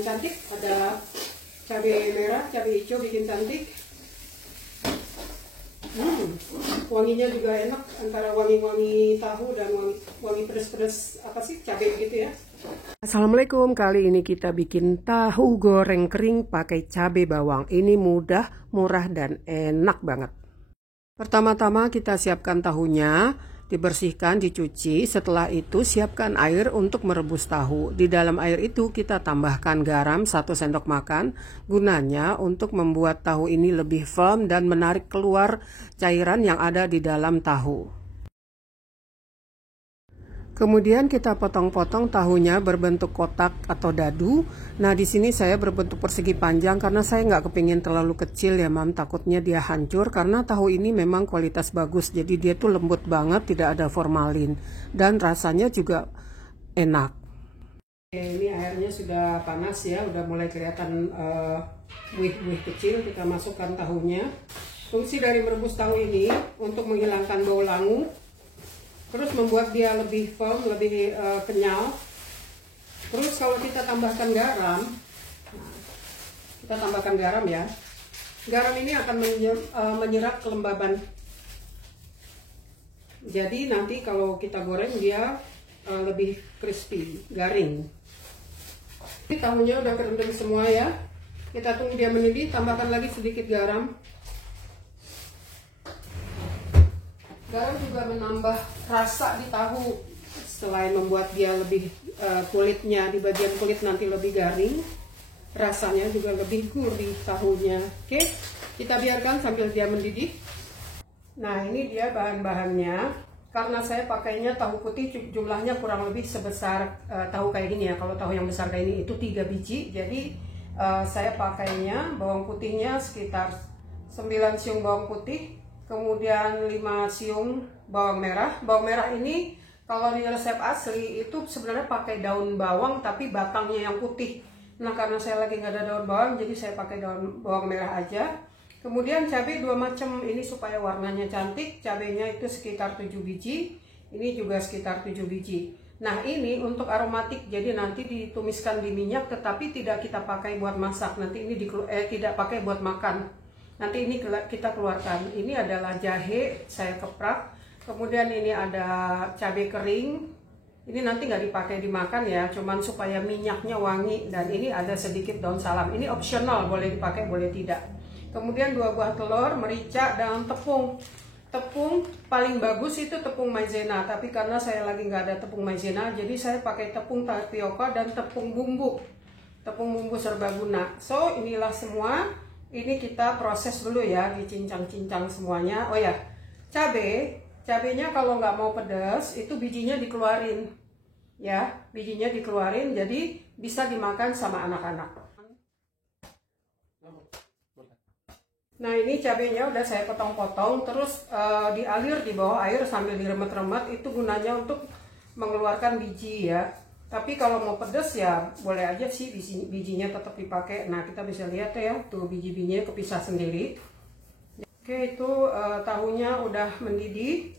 Cantik, ada cabai merah, cabai hijau bikin cantik. Wanginya juga enak, antara wangi-wangi tahu dan wangi pedas-pedas apa sih, cabai gitu ya. Assalamualaikum, kali ini kita bikin tahu goreng kering pakai cabai bawang. Ini mudah, murah, dan enak banget. Pertama-tama kita siapkan tahunya, dibersihkan, dicuci. Setelah itu siapkan air untuk merebus tahu. Di dalam air itu kita tambahkan garam 1 sendok makan. Gunanya untuk membuat tahu ini lebih firm dan menarik keluar cairan yang ada di dalam tahu. Kemudian kita potong-potong tahunya berbentuk kotak atau dadu. Nah, di sini saya berbentuk persegi panjang karena saya nggak kepingin terlalu kecil ya, Mam. Takutnya dia hancur karena tahu ini memang kualitas bagus. Jadi dia tuh lembut banget, tidak ada formalin. Dan rasanya juga enak. Oke, ini airnya sudah panas ya, udah mulai kelihatan buih-buih kecil. Kita masukkan tahunya. Fungsi dari merebus tahu ini untuk menghilangkan bau langu. Terus membuat dia lebih firm, lebih kenyal. Terus kalau kita tambahkan garam, kita tambahkan garam ya. Garam ini akan menyerap kelembaban. Jadi nanti kalau kita goreng dia lebih crispy, garing. Ini tahunya udah kerendam semua ya. Kita tunggu dia mendidih, tambahkan lagi sedikit garam. Garam juga menambah rasa di tahu, selain membuat dia lebih kulitnya di bagian kulit nanti lebih garing, rasanya juga lebih gurih tahunya. Oke, kita biarkan sambil dia mendidih. Nah, ini dia bahan-bahannya. Karena saya pakainya tahu putih, jumlahnya kurang lebih sebesar tahu kayak gini ya. Kalau tahu yang besar kayak ini itu 3 biji, jadi saya pakainya bawang putihnya sekitar 9 siung bawang putih. Kemudian 5 siung bawang merah. Bawang merah ini kalau di resep asli itu sebenarnya pakai daun bawang tapi batangnya yang putih. Nah, karena saya lagi nggak ada daun bawang, jadi saya pakai daun bawang merah aja. Kemudian cabai 2 macam, ini supaya warnanya cantik. Cabainya itu sekitar 7 biji. Ini juga sekitar 7 biji. Nah, ini untuk aromatik, jadi nanti ditumiskan di minyak tetapi tidak kita pakai buat masak. Nanti ini tidak pakai buat makan. Nanti ini kita keluarkan. Ini adalah jahe, saya keprak. Kemudian ini ada cabai kering. Ini nanti nggak dipakai dimakan ya, cuman supaya minyaknya wangi. Dan ini ada sedikit daun salam. Ini optional, boleh dipakai, boleh tidak. Kemudian 2 buah telur, merica, dan tepung. Tepung paling bagus itu tepung maizena. Tapi karena saya lagi nggak ada tepung maizena, jadi saya pakai tepung tapioka dan tepung bumbu. Tepung bumbu serbaguna. So, inilah semua. Ini kita proses dulu ya, dicincang-cincang semuanya. Oh ya, cabenya kalau nggak mau pedas, itu bijinya dikeluarin. Ya, bijinya dikeluarin, jadi bisa dimakan sama anak-anak. Nah, ini cabenya udah saya potong-potong, terus dialir di bawah air sambil diremet-remet. Itu gunanya untuk mengeluarkan biji ya. Tapi kalau mau pedas ya boleh aja sih bijinya tetap dipakai. Nah, kita bisa lihat ya, tuh biji-bijinya kepisah sendiri. Oke, itu tahunya udah mendidih.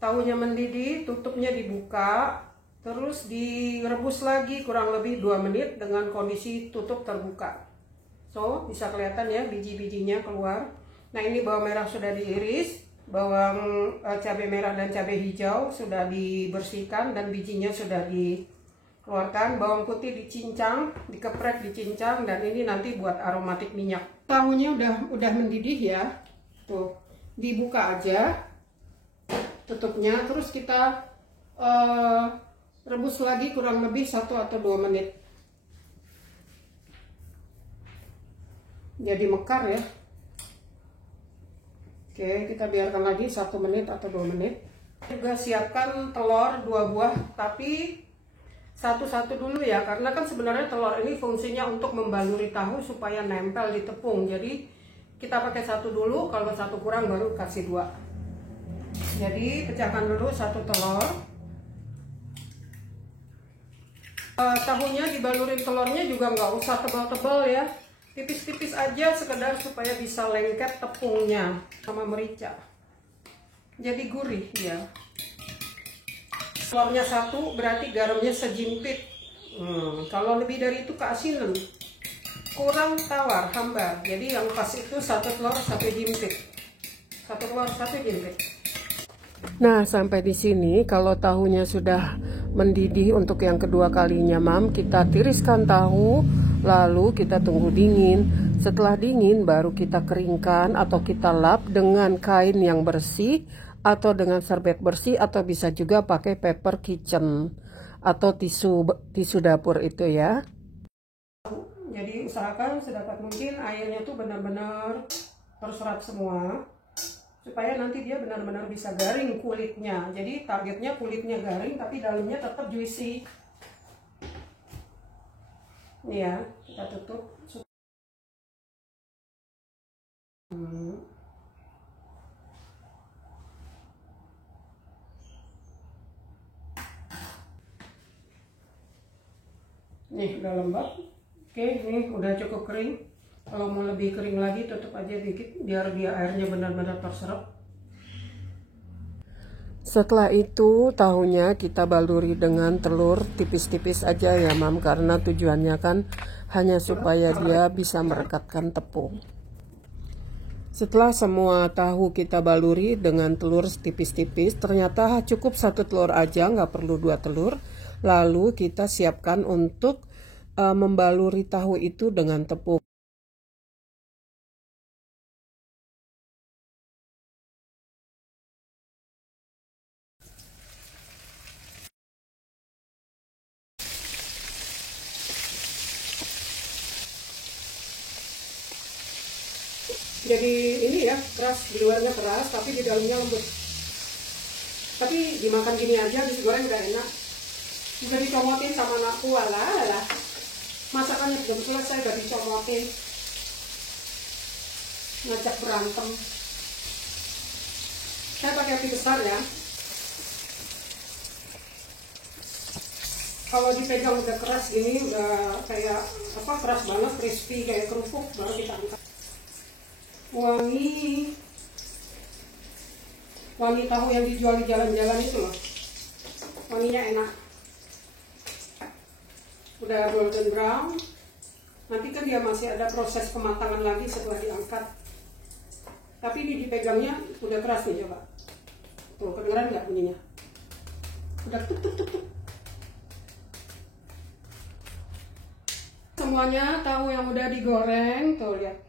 Tahunya mendidih, tutupnya dibuka. Terus direbus lagi kurang lebih 2 menit dengan kondisi tutup terbuka. So, bisa kelihatan ya biji-bijinya keluar. Nah, ini bawang merah sudah diiris. Bawang cabai merah dan cabai hijau sudah dibersihkan dan bijinya sudah dikeluarkan. Bawang putih dicincang, dikeprek, dicincang, dan ini nanti buat aromatik minyak. Tahunya udah mendidih ya. Tuh, dibuka aja tutupnya, terus kita rebus lagi kurang lebih 1 atau 2 menit. Jadi mekar ya. Oke, kita biarkan lagi 1 menit atau 2 menit. Juga siapkan telur 2 buah, tapi satu-satu dulu ya, karena kan sebenarnya telur ini fungsinya untuk membaluri tahu supaya nempel di tepung. Jadi kita pakai 1 dulu, kalau 1 kurang baru kasih 2. Jadi pecahkan dulu 1 telur. Tahunya dibalurin telurnya juga nggak usah tebal-tebal ya. Tipis-tipis aja, sekedar supaya bisa lengket tepungnya sama merica. Jadi gurih ya. Telurnya 1 berarti garamnya sejimpit. Kalau lebih dari itu keasinan, kurang tawar, hambar. Jadi yang pas itu 1 telur 1 jimpit. 1 telur 1 jimpit. Nah, sampai di sini kalau tahunya sudah mendidih untuk yang kedua kalinya, Mam, kita tiriskan tahu, lalu kita tunggu dingin. Setelah dingin baru kita keringkan atau kita lap dengan kain yang bersih atau dengan serbet bersih, atau bisa juga pakai paper kitchen atau tisu dapur itu ya. Jadi usahakan sedapat mungkin airnya tuh benar-benar terserap semua, supaya nanti dia benar-benar bisa garing kulitnya. Jadi targetnya kulitnya garing tapi dalamnya tetap juicy. Nih ya, kita tutup. Nih udah lembab. Oke, ini udah cukup kering. Kalau mau lebih kering lagi tutup aja dikit biar dia airnya benar-benar terserap. Setelah itu tahunya kita baluri dengan telur tipis-tipis aja ya, Mam, karena tujuannya kan hanya supaya dia bisa merekatkan tepung. Setelah semua tahu kita baluri dengan telur tipis-tipis, ternyata cukup 1 telur aja, nggak perlu 2 telur. Lalu kita siapkan untuk membaluri tahu itu dengan tepung. Jadi ini ya, keras, di luarnya keras tapi di dalamnya lembut. Tapi dimakan gini aja, digoreng udah enak. Udah dicomotin sama anakku, alah. Masakannya belum selesai udah dicomotin. Ngajak berantem. Saya pakai api besar ya. Kalau dipegang udah keras gini, udah kayak apa, keras banget, crispy kayak kerupuk, baru kita angkat. Wangi tahu yang dijual di jalan-jalan itu loh, wanginya enak. Udah golden brown, nanti kan dia masih ada proses kematangan lagi setelah diangkat. Tapi ini dipegangnya udah keras nih, coba tuh, kedengeran nggak bunyinya? Udah tuk tuk tuk tuk. Semuanya tahu yang udah digoreng tuh, lihat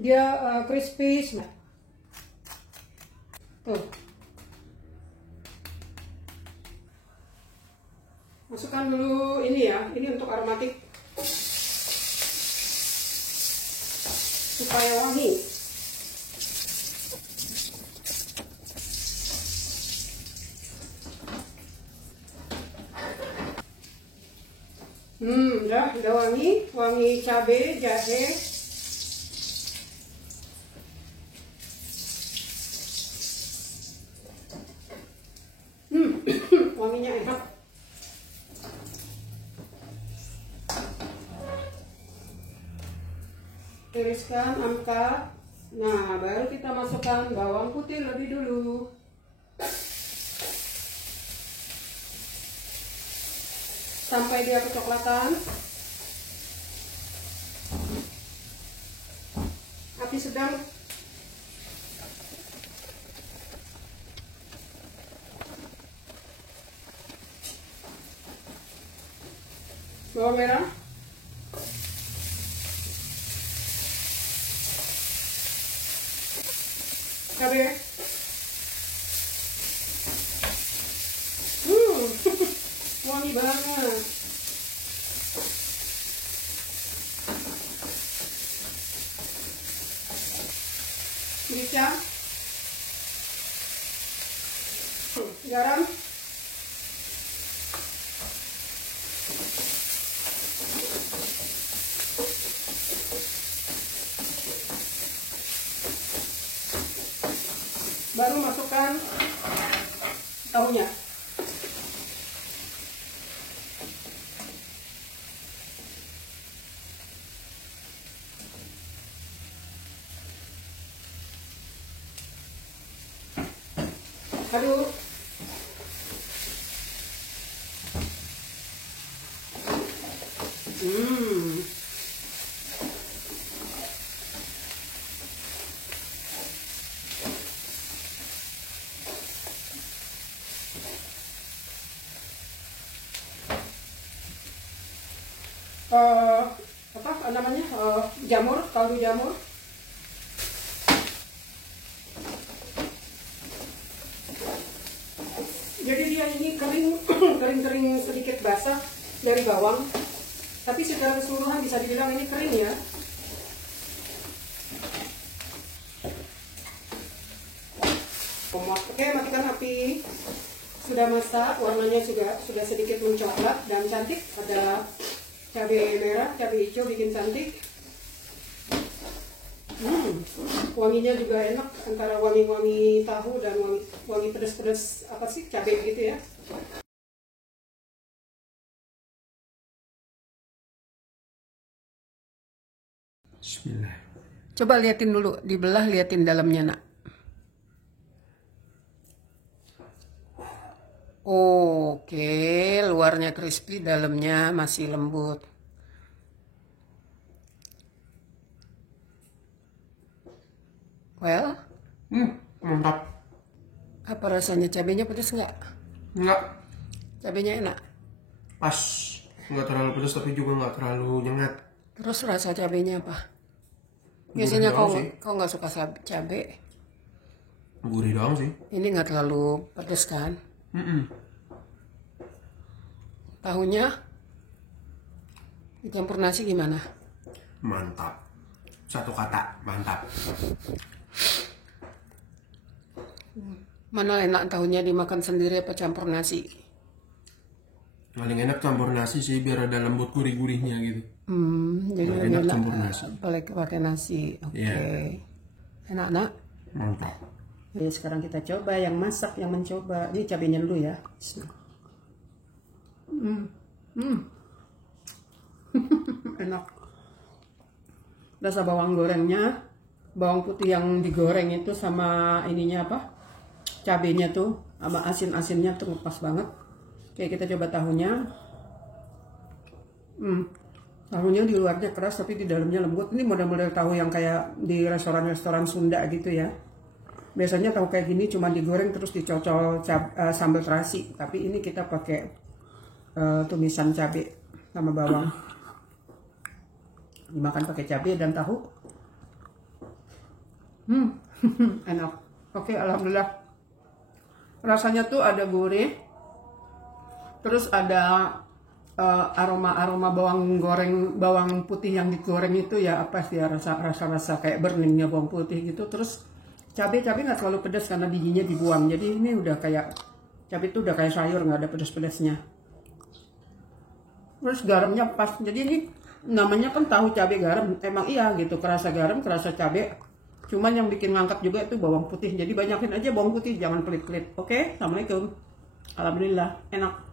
dia crispy. Tuh, masukkan dulu ini ya, ini untuk aromatik supaya wangi. Udah wangi cabai, jahe. Wanginya enak. Tiriskan, angkat. Nah, baru kita masukkan bawang putih lebih dulu. Sampai dia kecoklatan. Api sedang. Bawang merah. Cabai. Wangi banget. Merica. Garam. Baru masukkan tahunya. Aduk. Hmm. Apa namanya, jamur, kaldu jamur. Jadi dia ini kering, kering-kering sedikit basah dari bawang, tapi secara keseluruhan bisa dibilang ini kering ya. Oke, matikan api. Sudah masak, warnanya juga sudah sedikit mencoklat dan cantik. Ada cabai merah, cabai hijau bikin cantik. Wanginya juga enak, antara wangi-wangi tahu dan wangi pedas-pedas apa sih, cabai gitu ya. Bismillah. Coba liatin dulu, dibelah, liatin dalamnya nak. Oke, luarnya crispy, dalamnya masih lembut. Well, Mantap. apa rasanya? Cabenya pedas nggak? Enggak, Cabenya enak. pas. Enggak terlalu pedas tapi juga enggak terlalu nyengat. Terus rasa cabenya apa? Gurih Biasanya doang sih. kau nggak suka cabe. Gurih doang sih. Ini nggak terlalu pedas kan? Tahunya dicampur nasi gimana? Mantap. Satu kata, mantap. Mana enak tahunya dimakan sendiri apa campur nasi? Paling enak campur nasi sih biar ada lembut gurih-gurihnya gitu. Jadi Paling lebih enak campur nasi. pakai nasi. Oke. Iya. Enak nak? Mantap. Jadi sekarang kita coba yang masak, yang mencoba. Ini cabenya dulu ya. Enak. Rasa bawang gorengnya, bawang putih yang digoreng itu sama ininya apa? Cabenya tuh, sama asin-asinnya tuh pas banget. Oke, kita coba tahunya. Tahunya di luarnya keras tapi di dalamnya lembut. Ini model-model tahu yang kayak di restoran-restoran Sunda gitu ya. Biasanya tahu kayak gini cuma digoreng terus dicocol sambal terasi. Tapi ini kita pakai tumisan cabai sama bawang. Dimakan pakai cabai dan tahu. Enak. Oke, alhamdulillah. Rasanya tuh ada gurih. Terus ada aroma bawang goreng, bawang putih yang digoreng itu ya, apa sih ya, rasa kayak burningnya bawang putih gitu. Terus cabai nggak terlalu pedas karena bijinya dibuang. Jadi ini udah kayak cabai itu udah kayak sayur, nggak ada pedas-pedasnya. Terus garamnya pas. Jadi ini namanya kan tahu cabai garam, emang iya gitu, kerasa garam, kerasa cabai. Cuman yang bikin ngangkat juga itu bawang putih. Jadi banyakin aja bawang putih, jangan pelit-pelit. Oke, assalamualaikum. Alhamdulillah, enak.